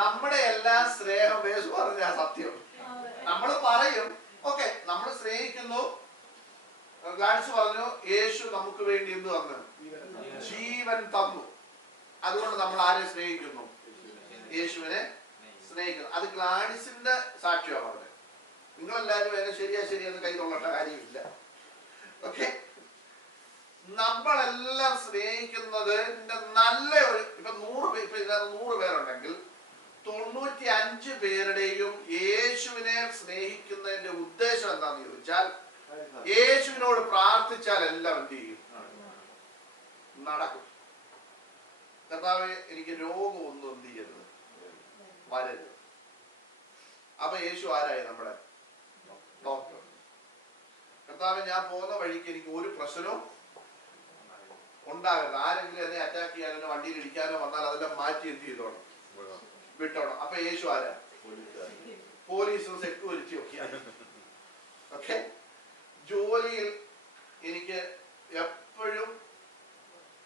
നമ്മുടെ എല്ലാ സ്നേഹം യേശു പറഞ്ഞ സത്യം. നമ്മൾ പറയും ഓക്കെ, നമ്മൾ സ്നേഹിക്കുന്നു. ഗാഡ്സ് പറഞ്ഞു യേശു നമുക്ക് വേണ്ടി എന്ത് തന്നു? ജീവൻ തന്നു. അതുകൊണ്ട് നമ്മൾ ആരെ സ്നേഹിക്കുന്നു? യേശുവിനെ സ്നേഹിക്കുന്നു. അത് ഗ്ലാഡിസിന്റെ സാക്ഷ്യമാണ് അവിടെ. നിങ്ങളെല്ലാവരും അതിനെ ശരിയാ ശരിയെന്ന് കൈ തൊള്ളേണ്ട കാര്യമില്ല. ഓക്കെ, നമ്മളെല്ലാം സ്നേഹിക്കുന്നത് നല്ല ഒരു ഇപ്പൊ 100 പേരുണ്ടെങ്കിൽ 95 പേരുടെയും യേശുവിനെ സ്നേഹിക്കുന്നതിന്റെ ഉദ്ദേശം എന്താണെന്ന് ചോദിച്ചാൽ, യേശുവിനോട് പ്രാർത്ഥിച്ചാൽ എല്ലാം എന്ത് ചെയ്യും? നടക്കും. കർത്താവേ എനിക്ക് രോഗമൊന്നും എന്ത് ചെയ്യരുത്, വരരുത്. അപ്പൊ യേശു ആരായി? നമ്മുടെ ഡോക്ടർ. കർത്താവേ ഞാൻ പോകുന്ന വഴിക്ക് എനിക്ക് ഒരു പ്രശ്നവും ഉണ്ടാകരുത്. ആരെങ്കിലും എന്നെ അറ്റാക്ക് ചെയ്യാനോ വണ്ടിയിൽ ഇടിക്കാനോ വന്നാൽ അതെല്ലാം മാറ്റി എന്ത് ചെയ്തോണം, വിട്ടോണം. അപ്പൊ യേശു ആരാ? പോലീസും സെക്യൂരിറ്റിയും ഒക്കെയാണ്. ഓക്കെ, ജോലിയിൽ എനിക്ക് എപ്പോഴും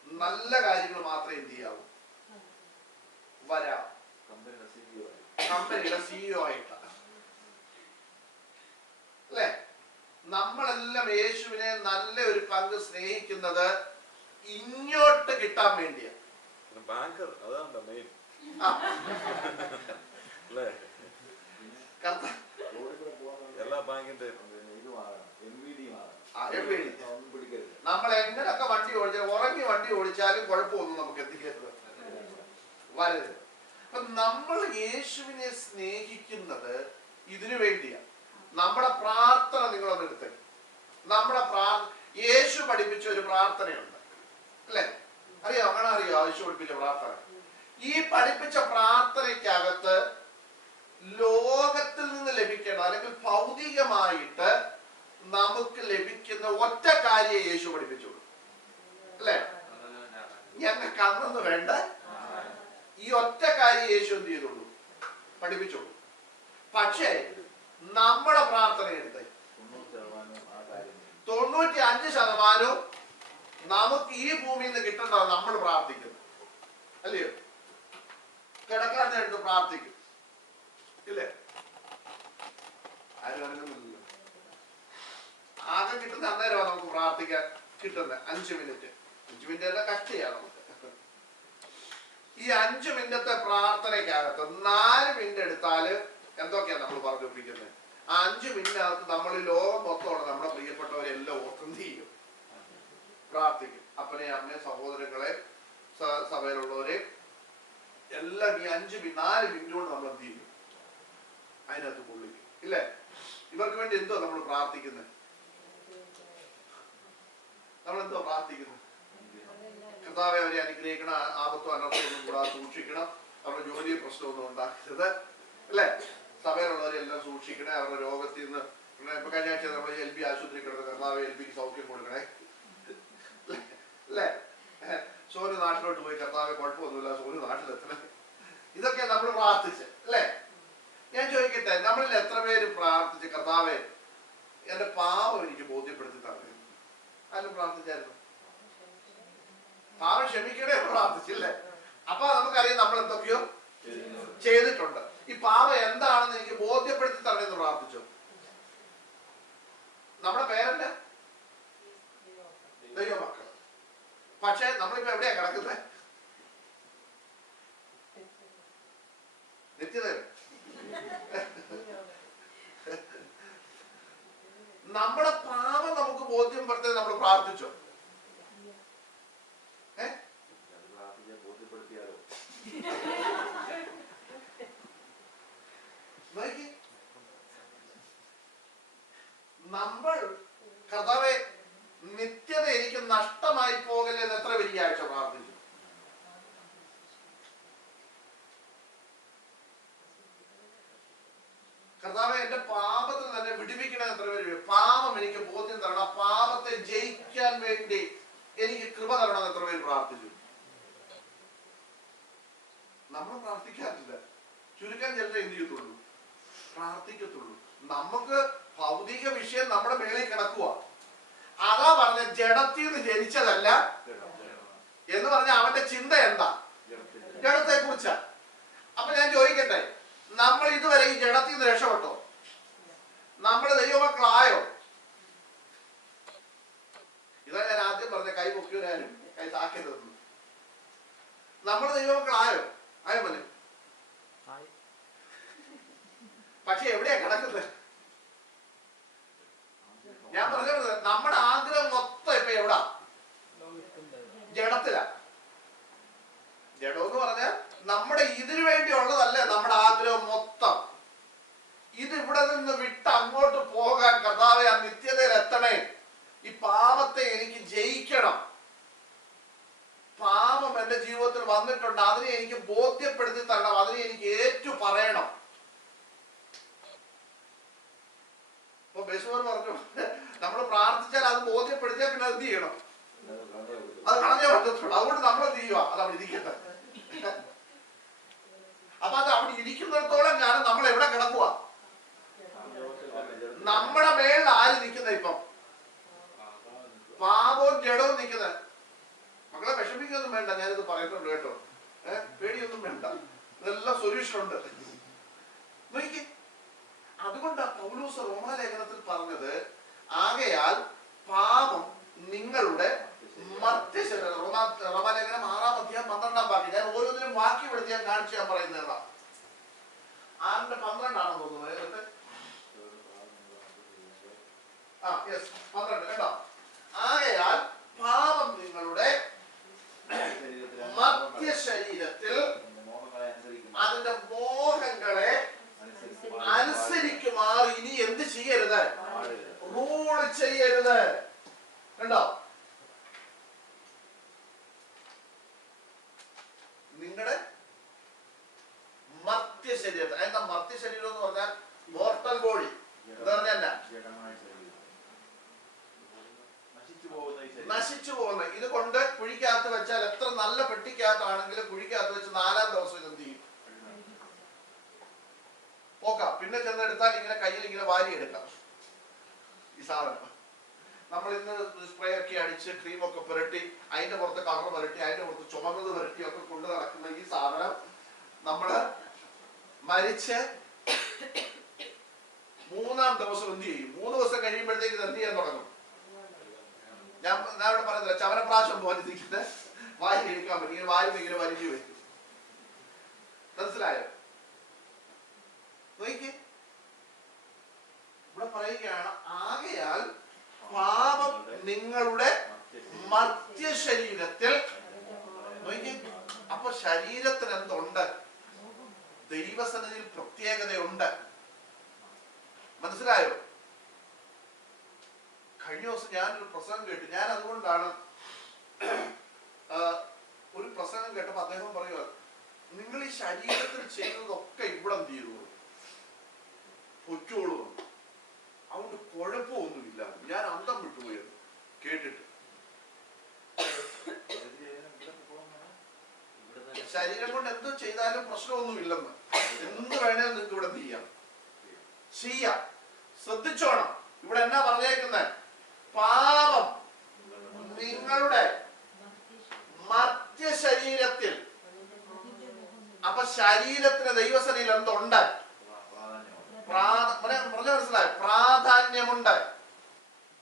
നല്ല കാര്യങ്ങൾ മാത്രമേ എന്ത് ചെയ്യാവൂ, വരാം. കമ്പനിയുടെ സിഇഒ ആയിട്ടാണ് അല്ലെ? നമ്മളെല്ലാം യേശുവിനെ നല്ല ഒരു പങ്ക് സ്നേഹിക്കുന്നത് ഇങ്ങോട്ട് കിട്ടാൻ വേണ്ടിയാണ്. ബാങ്കർ അതാണ് മെയിൻ. എല്ലാ ബാങ്കിന്റെ നമ്മൾ എങ്ങനെയൊക്കെ വണ്ടി ഓടിച്ചാലും ഉറങ്ങി വണ്ടി ഓടിച്ചാലും കുഴപ്പമൊന്നും നമുക്ക് എത്തിക്കരുത്, വരരുത്. അപ്പൊ നമ്മൾ യേശുവിനെ സ്നേഹിക്കുന്നത് ഇതിനു വേണ്ടിയാണ്. നമ്മുടെ പ്രാർത്ഥന നിങ്ങളൊന്ന് എടുത്തേ. നമ്മുടെ യേശു പഠിപ്പിച്ച ഒരു പ്രാർത്ഥനയുണ്ട് അല്ലെ? അറിയോ? അങ്ങനെ അറിയോ യേശു പഠിപ്പിച്ച പ്രാർത്ഥന? ഈ പഠിപ്പിച്ച പ്രാർത്ഥനയ്ക്കകത്ത് ലോകത്തിൽ നിന്ന് ലഭിക്കേണ്ട അല്ലെങ്കിൽ ഭൗതികമായിട്ട് നമുക്ക് ലഭിക്കുന്ന ഒറ്റ കാര്യം യേശു പഠിപ്പിച്ചോളൂ അല്ലെ? ഞങ്ങൾക്ക് അന്നൊന്നും വേണ്ട, ഈ ഒറ്റ കാര്യം യേശു എന്ത് ചെയ്തോളൂ, പഠിപ്പിച്ചോളൂ. പക്ഷേ നമ്മുടെ പ്രാർത്ഥന എടുത്ത് 95% നമുക്ക് ഈ ഭൂമിയിൽ നിന്ന് കിട്ടേണ്ടതാണ് നമ്മൾ പ്രാർത്ഥിക്കുന്നത് അല്ലയോ? കിടക്കാൻ എടുത്ത് പ്രാർത്ഥിക്കും ഇല്ലേ? ആരും അറിയുന്നില്ലല്ലോ. ആകെ കിട്ടുന്ന അന്നേരമാണ് നമുക്ക് പ്രാർത്ഥിക്കാൻ കിട്ടുന്നത് 5 മിനിറ്റ്. 5 മിനിറ്റ് എല്ലാം കഷ്ടയാണ് നമുക്ക്. ഈ 5 മിനിറ്റത്തെ പ്രാർത്ഥനയ്ക്കകത്ത് 4 മിനിറ്റ് എടുത്താല് എന്തൊക്കെയാ നമ്മൾ പറഞ്ഞൊപ്പിക്കുന്നത്? ആ 5 മിനിറ്റിനകത്ത് നമ്മൾ ലോകം മൊത്തമാണ് നമ്മുടെ പ്രിയപ്പെട്ടവരെല്ലാം ഓർത്ത് ചെയ്യും, പ്രാർത്ഥിക്കും. അപ്പനെ അമ്മയെ സഹോദരങ്ങളെ സഭയിലുള്ളവരെ എല്ലാം ഈ 4 മിനിറ്റ് കൊണ്ട് നമ്മൾ എന്ത് ചെയ്യും? അതിനകത്ത് കൊള്ളിക്കും ഇല്ലേ? ഇവർക്ക് വേണ്ടി എന്തോ നമ്മൾ പ്രാർത്ഥിക്കുന്നത്? നമ്മളെന്തോ പ്രാർത്ഥിക്കുന്നത്? കർത്താവെ അവരെ അനുഗ്രഹിക്കണം, ആപത്തോ അനർത്ഥമൊന്നും കൂടാതെ സൂക്ഷിക്കണം, അവരുടെ ജോലി പ്രശ്നമൊന്നും ഉണ്ടാക്കരുത് അല്ലെ? സഭയിലുള്ളവരെല്ലാം സൂക്ഷിക്കണേ, അവരുടെ രോഗത്തിൽ നിന്ന്. ഇപ്പൊ കഴിഞ്ഞ ആഴ്ച നമ്മൾ LB ആശുപത്രി കിടന്ന് കർത്താവെ LBക്ക് സൗഖ്യം കൊടുക്കണേ അല്ലെ? സോനു നാട്ടിലോട്ട് പോയി കർത്താവെ കുഴപ്പമൊന്നുമില്ല, സോനു നാട്ടിലെത്തണേ. ഇതൊക്കെ നമ്മൾ പ്രാർത്ഥിച്ച് അല്ലെ? ഞാൻ ചോദിക്കട്ടെ, നമ്മളിൽ എത്ര പേര് പ്രാർത്ഥിച്ച് കർത്താവെ എന്റെ പാവം എനിക്ക് ബോധ്യപ്പെടുത്തി തന്നെ? ആരും പ്രാർത്ഥിച്ചായിരുന്നു? പാവം ക്ഷമിക്കണേ പ്രാർത്ഥിച്ചില്ലേ? അപ്പൊ നമുക്കറിയാം നമ്മൾ എന്തൊക്കെയോ ചെയ്തിട്ടുണ്ട്. ഈ പാവം എന്താണെന്ന് എനിക്ക് ബോധ്യപ്പെടുത്തി തരണമെന്ന് പ്രാർത്ഥിച്ചു. നമ്മുടെ പേരല്ല ദൈവമക്കൾ. പക്ഷെ നമ്മളിപ്പോ എവിടെയാ കിടക്കുന്നത്? നിത്യതയിൽ. നമ്മുടെ പാവം നമുക്ക് ബോധ്യപ്പെടുത്താൻ നമ്മൾ പ്രാർത്ഥിച്ചോ? നമ്മൾ കർത്താവെ നിത്യത എനിക്ക് നഷ്ടമായി പോകല്ലേ എന്ന് എത്ര വലിയ ആഴ്ച പ്രാർത്ഥിച്ചു. കർത്താവെ എന്റെ പാപത്തിൽ തന്നെ വിടുവിക്കണേ എത്ര പേര്? പാപം എനിക്ക് ബോധ്യം തരണം, പാപത്തെ ജയിക്കാൻ വേണ്ടി എനിക്ക് കൃപ തരണം എത്ര പേര് പ്രാർത്ഥിച്ചു? നമ്മൾ പ്രാർത്ഥിക്കാറില്ല. ചുരുക്കം ചിലരെ എന്ത് ചെയ്യത്തുള്ളൂ, പ്രാർത്ഥിക്കത്തുള്ളൂ. നമുക്ക് ഭൗതിക വിഷയം നമ്മുടെ മേളിൽ കിടക്കുക. അതാ പറഞ്ഞ ജഡത്തിൽ നിന്ന് ജനിച്ചതല്ല എന്ന് പറഞ്ഞ അവന്റെ ചിന്ത എന്താ? ജഡത്തെ കുറിച്ചാ. അപ്പൊ ഞാൻ ചോദിക്കട്ടെ, ചോദിക്കട്ടെ, നമ്മൾ ഇതുവരെ ഈ ജഡത്തിൽ നിന്ന് രക്ഷപ്പെട്ടോ? നമ്മൾ ദൈവമക്കളായോ? ഇതാ ഞാൻ ആദ്യം പറഞ്ഞ കൈ പൊക്കിയൊരാരും കൈ താക്കരുത്. നമ്മൾ ദൈവമക്കളായോ? ആയോ മോനെ? പക്ഷെ എവിടെയാ കിടക്കുന്നത്? ഞാൻ പറഞ്ഞത് നമ്മുടെ ആഗ്രഹം മൊത്തം ഇപ്പൊ എവിടാ? ജഡത്തിലാ. ജഡം എന്ന് പറഞ്ഞാൽ നമ്മുടെ ഇതിനു വേണ്ടിയുള്ളതല്ലേ നമ്മുടെ ആഗ്രഹം മൊത്തം. ഇത് ഇവിടെ നിന്ന് വിട്ട് അങ്ങോട്ട് പോകാൻ, കർത്താവേ ആ നിത്യതയിൽ എത്തണേ, ഈ പാപത്തെ എനിക്ക് ജയിക്കണം. പാപം എന്റെ ജീവിതത്തിൽ വന്നിട്ടുണ്ട്, അതിനെ എനിക്ക് ബോധ്യപ്പെടുത്തി തരണം, അതിനെ എനിക്ക് ഏറ്റു പറയണം. ഇപ്പൊ ബേസുമാർ പറഞ്ഞു, നമ്മൾ പ്രാർത്ഥിച്ചാൽ അത് ബോധ്യപ്പെടുത്തിയാൽ പിന്നെ എന്ത് ചെയ്യണം? അത് കളഞ്ഞേ പറ്റത്തുള്ളൂ. അതുകൊണ്ട് നമ്മൾ എന്ത് ചെയ്യുക? അത് അവിടെ ഇരിക്കട്ടെ. അപ്പൊ അത് അവിടെ ഇരിക്കുന്നിടത്തോളം കാലം നമ്മൾ എവിടെ കിടക്കുക? നമ്മുടെ മേളിൽ ആര് നിൽക്കുന്ന? ഇപ്പം പാപവും ജഡവും നിൽക്കുന്നത്. മക്കളെ വിഷമിക്കൊന്നും വേണ്ട, ഞാനിത് പറയുന്നുള്ളൂ കേട്ടോ. പേടിയൊന്നും വേണ്ട, ഇതെല്ലാം സൊല്യൂഷൻ ഉണ്ട്. നോക്കി, അതുകൊണ്ടാ പൗലോസ് റോമാലേഖനത്തിൽ പറഞ്ഞത്, ആകയാൽ പാപം നിങ്ങളുടെ മർത്യശരീരം. റോമാലേഖനം 6-ാം അധ്യായം 12-ാം വാക്യം. ഞാൻ ഓരോന്നിനും വാക്യം എടുത്ത് ഞാൻ കാണിച്ചു ഞാൻ പറയുന്നതാ. 6:12 തോന്നുന്നത്. യെസ്, 12 കേട്ടോ. ആകയാൽ പാപം നിങ്ങളുടെ മർത്യശരീരത്തിൽ അതിന്റെ മോഹങ്ങളെ അനുസരിക്കുമാർ ഇനി എന്ത് ചെയ്യരുത്? റൂൾ ചെയ്യരുത്. കണ്ടോ? നിങ്ങളുടെ മർത്യശരീരത്തിൽ. എന്താ മർത്യശരീരം എന്ന് പറഞ്ഞാൽ? മോർട്ടൽ ബോഡി എന്ന് പറഞ്ഞാൽ നശിച്ചു പോകുന്ന. ഇത് കൊണ്ട് കുഴിക്കകത്ത് വെച്ചാൽ എത്ര നല്ല പെട്ടിക്കകത്താണെങ്കിലും കുഴിക്കകത്ത് വെച്ച് 4-ാം ദിവസം ഇത് എന്ത് ചെയ്യും? പോക്കാം. പിന്നെ ചെന്നെടുത്താൽ ഇങ്ങനെ കയ്യിൽ ഇങ്ങനെ വാരി എടുക്കാം ഈ സാധനം. നമ്മൾ ഇന്ന് സ്പ്രേ ഒക്കെ അടിച്ച് ക്രീമൊക്കെ പുരട്ടി അതിന്റെ പുറത്ത് കളർ പുരട്ടി അതിന്റെ പുറത്ത് ചുമന്നത് പുരട്ടി ഒക്കെ കൊണ്ട് നടക്കുന്ന ഈ സാധനം നമ്മള് മരിച്ച് 3-ാം ദിവസം എന്ത് ചെയ്യും? 3 ദിവസം കഴിയുമ്പോഴത്തേക്ക് ഇത് എന്ത് ചെയ്യാൻ തുടങ്ങും? ഞാൻ ഇവിടെ പറയുന്നില്ല, ചവനപ്രാശം പോലെ ഇരിക്കുന്നത് വാരി എടുക്കാൻ പറ്റും. ഇങ്ങനെ വാരി ഇങ്ങനെ വലിച്ചു വെക്കും. മനസ്സിലായോ? നോക്കി, ഇവിടെ പറയുകയാണ്, ആകയാൽ പാപം നിങ്ങളുടെ മർത്യശരീരത്തിൽ. നോക്കി, അപ്പൊ ശരീരത്തിന് എന്തുണ്ട്? ദൈവസന്നിധിയിൽ പ്രത്യേകതയുണ്ട്. മനസ്സിലായോ? കഴിഞ്ഞ ദിവസം ഞാനൊരു പ്രസംഗം കേട്ടു. ഞാൻ അതുകൊണ്ടാണ് ഒരു പ്രസംഗം കേട്ടപ്പോ അദ്ദേഹം പറയുക, നിങ്ങൾ ഈ ശരീരത്തിൽ ചെയ്യുന്നതൊക്കെ ഇവിടെ എന്ത് ചെയ്തു പൊയ്ക്കോളൂ. അതുകൊണ്ട് കുഴപ്പമൊന്നുമില്ല. ഞാൻ അന്തം വിട്ടുപോയത് കേട്ടിട്ട്. ശരീരം കൊണ്ട് എന്ത് ചെയ്താലും പ്രശ്നമൊന്നുമില്ലെന്ന്, എന്ത് വേണേലും നിങ്ങൾക്ക് ഇവിടെ ചെയ്യാം. ശ്രദ്ധിച്ചോണം. ഇവിടെ എന്നാ പറഞ്ഞേക്കുന്നത്? പാപം നിങ്ങളുടെ മർത്യശരീരത്തിൽ. അപ്പൊ ശരീരത്തിന് ദൈവസന്നിധിയിൽ എന്തുണ്ട്? മനസ്സിലായി? പ്രാധാന്യമുണ്ട്.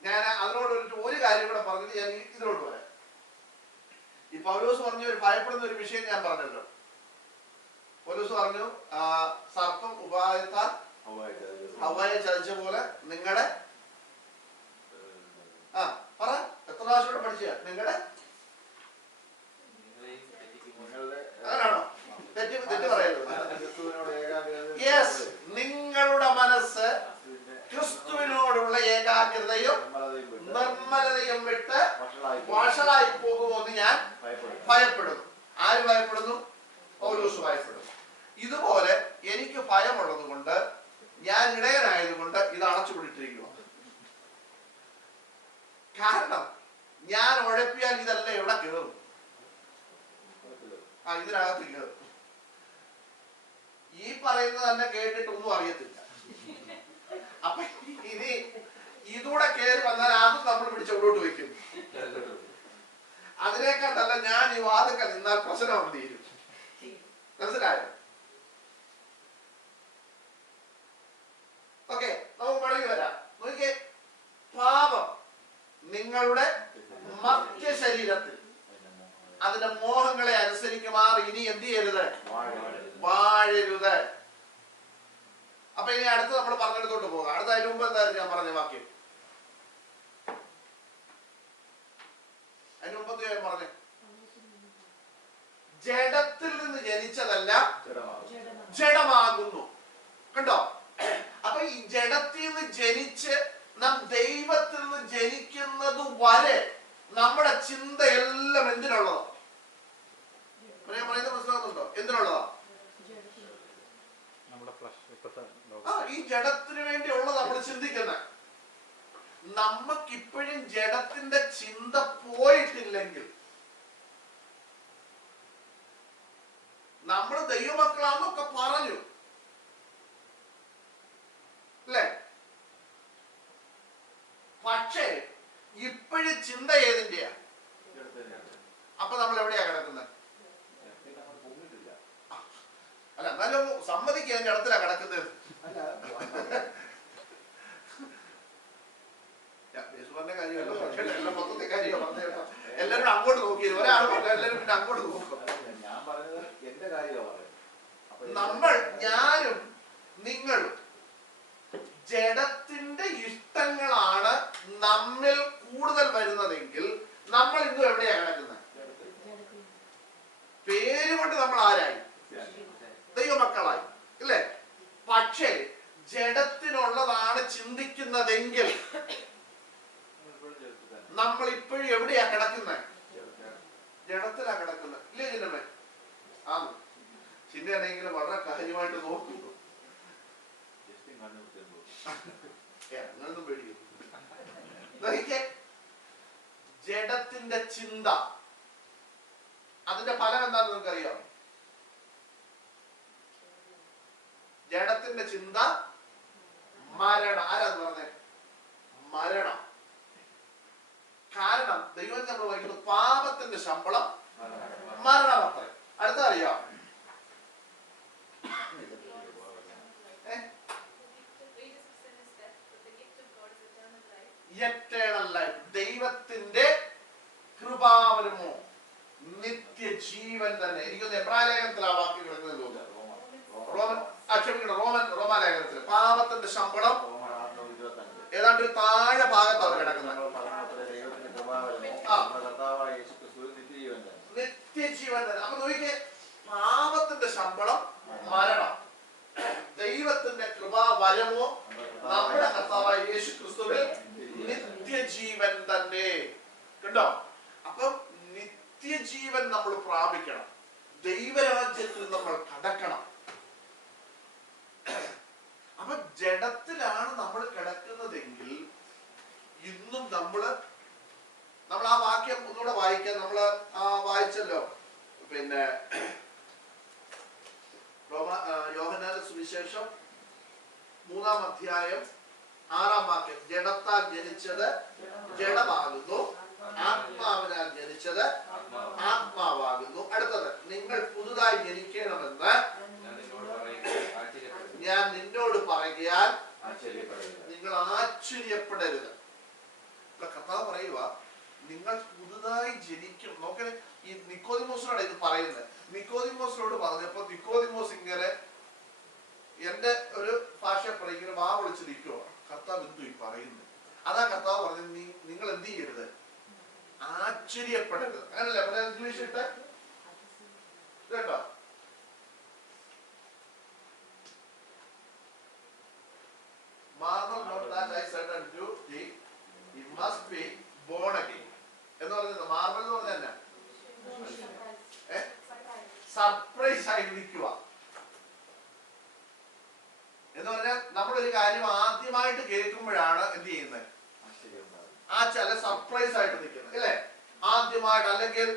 ഞാൻ അതിനോട് ഒരു കാര്യം കൂടെ പറഞ്ഞിട്ട് ഞാൻ ഇതിലോട്ട് വരാം. ഈ പൗലോസ് പറഞ്ഞ ഒരു ഭയപ്പെടുന്ന ഒരു വിഷയം ഞാൻ പറഞ്ഞല്ലോ. പൗലോസ് പറഞ്ഞു, സർപ്പം ഉപായത്താൽ ഹവ്വായെ ചതിച്ച പോലെ നിങ്ങളുടെ പറ എത്ര പ്രാവശ്യം കൂടെ പഠിച്ച നിങ്ങളുടെ അങ്ങനാണോ? തെറ്റ് പറയുന്നത്. യെസ്, നിങ്ങളുടെ മനസ്സ് ക്രിസ്തുവിനോടുള്ള ഏകാഗ്രതയും നിർമ്മലതയും വിട്ട് വഷളായി പോകുമെന്ന് ഞാൻ ഭയപ്പെടുന്നു. ആര് ഭയപ്പെടുന്നു? പൗലോസ് ഭയപ്പെടുന്നു. ഇതുപോലെ എനിക്ക് ഭയമുള്ളത് കൊണ്ട്, ഞാൻ ഇടയനായതുകൊണ്ട് ഇത് അടച്ചുപിടിച്ചിരിക്കുക. കാരണം ഞാൻ ഉഴപ്പിയാൽ ഇതെല്ലാം എവിടെ കയറും? ഇതിനകത്ത് കയറും. ഈ പറയുന്നത് തന്നെ കേട്ടിട്ടൊന്നും അറിയത്തില്ല. അപ്പൊ ഇനി ഇതൂടെ കയറി വന്നാൽ അതും നമ്മൾ പിടിച്ചോട്ട് വെക്കും. അതിനേക്കാട്ടല്ല ഞാൻ ഈ വാതുക്കൾ നിന്നാൽ പ്രശ്നം തീരും. മനസ്സിലായോ? വാഴരുത്. അപ്പൊ ഇനി അടുത്ത് നമ്മൾ പറഞ്ഞെടുത്തോട്ട് പോകാം. അടുത്ത അതിന് മുമ്പ് എന്തായിരുന്നു ഞാൻ പറഞ്ഞ വാക്യം? അതിന് മുമ്പ് ഞാൻ പറഞ്ഞു ജഡത്തിൽ നിന്ന് ജനിച്ചതല്ല ജഡമാകുന്നു. കണ്ടോ? അപ്പൊ ഈ ജഡത്തിൽ നിന്ന് ജനിച്ച് നാം ദൈവത്തിൽ നിന്ന് ജനിക്കുന്നത് വരെ നമ്മുടെ ചിന്ത എല്ലാം എന്തിനുള്ളതാ? ഞാൻ പറയുന്നത് മനസ്സിലാകുന്നുണ്ടോ? എന്തിനുള്ളതാ? ഈ ജഡത്തിന് വേണ്ടിയുള്ളത് നമ്മൾ ചിന്തിക്കുന്നത്. നമുക്കിപ്പോഴും ജഡത്തിന്റെ ചിന്ത പോയിട്ടില്ലെങ്കിൽ നമ്മൾ ദൈവമക്കളാന്നൊക്കെ പറഞ്ഞു അല്ലേ? പക്ഷേ ഇപ്പോഴും ചിന്ത ഏതിന്റെയാ? അപ്പൊ നമ്മൾ എവിടെയാ കിടക്കുന്നത്? അല്ല, എന്നാലും സമ്മതിക്കുക അതിന്റെ അടുത്തിലാ കിടക്കുന്നത്. യേശുവിന്റെ കാര്യമല്ല, എല്ലാം മൊത്തത്തെ കാര്യമാണ് പറഞ്ഞത്. എല്ലാവരും അങ്ങോട്ട് നോക്കിയത് ഒരാൾ പറഞ്ഞു, എല്ലാവരും പിന്നെ അങ്ങോട്ട് നോക്കും. നമ്മൾ, ഞാനും നിങ്ങളും ജഡത്തിന്റെ ഇഷ്ടങ്ങളാണ് നമ്മിൽ കൂടുതൽ വരുന്നതെങ്കിൽ നമ്മൾ ഇന്നും എവിടെയാ കിടക്കുന്നത്? പേര് കൊണ്ട് നമ്മൾ ആരായി? ദൈവമക്കളായി, ഇല്ലേ? പക്ഷേ ജഡത്തിനുള്ളതാണ് ചിന്തിക്കുന്നതെങ്കിൽ നമ്മൾ ഇപ്പോഴും എവിടെയാ കിടക്കുന്നത്? ജഡത്തിലാ കിടക്കുന്നത്, ഇല്ലേ ചിന്നമ്മേ? ആ ചിന്നയാണെങ്കിലും വളരെ കാര്യമായിട്ട് നോക്കുന്നു. അങ്ങനൊന്നും പേടിക്കും. ജഡത്തിന്റെ ചിന്ത, അതിന്റെ ഫലം എന്താണെന്ന് നിങ്ങൾക്കറിയാം? ജഡത്തിന്റെ ചിന്ത മരണം. ആരാന്ന് പറഞ്ഞേ? മരണം. കാരണം ദൈവം നമ്മൾ വായിക്കുന്നു പാപത്തിന്റെ ശമ്പളം മരണമത്രേ. അടുത്ത അറിയാം? എറ്റേണൽ ലൈഫ്, ദൈവത്തിന്റെ കൃപാവരമോ നിത്യജീവൻ തന്നെ. എനിക്കൊന്ന് എബ്രായ ലേഖനത്തിൽ ആ വാക്യം കിടക്കുന്നത് തോന്നുന്നു. റോമാലേഖനത്തിൽ പാപത്തിന്റെ ശമ്പളം ഏതാണ്ട് ഒരു താഴെ ഭാഗത്താണ് കിടക്കുന്നത്. നിത്യജീവൻ തന്നെ. അപ്പൊ നോക്കിക്കേ, പാപത്തിന്റെ ശമ്പളം മരണം, ദൈവത്തിന്റെ കൃപാവരമോ നമ്മുടെ കർത്താവായ യേശു ക്രിസ്തുവിൽ നിത്യജീവൻ തന്നെ. കണ്ടോ? അപ്പം നിത്യജീവൻ നമ്മൾ പ്രാപിക്കണം, ദൈവരാജ്യത്തിൽ നമ്മൾ കടക്കണം. അപ്പൊ ജഡത്തിലാണ് നമ്മൾ കിടക്കുന്നതെങ്കിൽ ഇന്നും നമ്മൾ ആ വാക്യം ഒന്നുകൂടെ വായിക്കാൻ നമ്മള് വായിച്ചല്ലോ. പിന്നെ യോഹന്നാന്റെ സുവിശേഷം 3-ാം അധ്യായം 6-ാം വാക്യം, ജഡത്താൽ ജനിച്ചത് ജഡമാകുന്നു, ആത്മാവിനാൽ ജനിച്ചത് ആത്മാവാകുന്നു. അടുത്തത്, നിങ്ങൾ പുതുതായി ജനിക്കണമെന്ന് ഞാൻ നിന്നോട് പറയുകയാൽ നിങ്ങൾ ആശ്ചര്യപ്പെടരുത്. കർത്താവ് പറയുക, നിങ്ങൾ പുതുതായി ജനിക്കും. നോക്കണേ, ഈ നിക്കോദിമോസിനോട് ഇത് പറയുന്നത്. നിക്കോദിമോസിനോട് പറഞ്ഞപ്പോ നിക്കോദിമോസ് ഇങ്ങനെ, എന്റെ ഒരു ഭാഷ പറയുന്നത്, വാ വിളിച്ച് നിൽക്കുവോ, കർത്താവ് എന്തു ഈ പറയുന്നത്? അതാ കർത്താവ് പറഞ്ഞത്, നിങ്ങൾ എന്ത് ചെയ്യരുത്? ആശ്ചര്യപ്പെടരുത്. അങ്ങനല്ലേ ഇംഗ്ലീഷ് ഇട്ട് കേട്ടോ? Marvel not that I said unto thee, he must be born again. എന്ന് പറയുന്നത് മാർവൽ എന്ന് പറഞ്ഞ സർപ്രൈസ് ആയി നിൽക്കുക എന്ന് പറഞ്ഞാൽ നമ്മളൊരു കാര്യം ആദ്യമായിട്ട് കേൾക്കുമ്പോഴാണ് എന്ത് ചെയ്യുന്നത്? ആ ചില സർപ്രൈസ് ആയിട്ട് നിൽക്കുന്നത്, അല്ലേ? ആദ്യമായിട്ട്, അല്ലെങ്കിൽ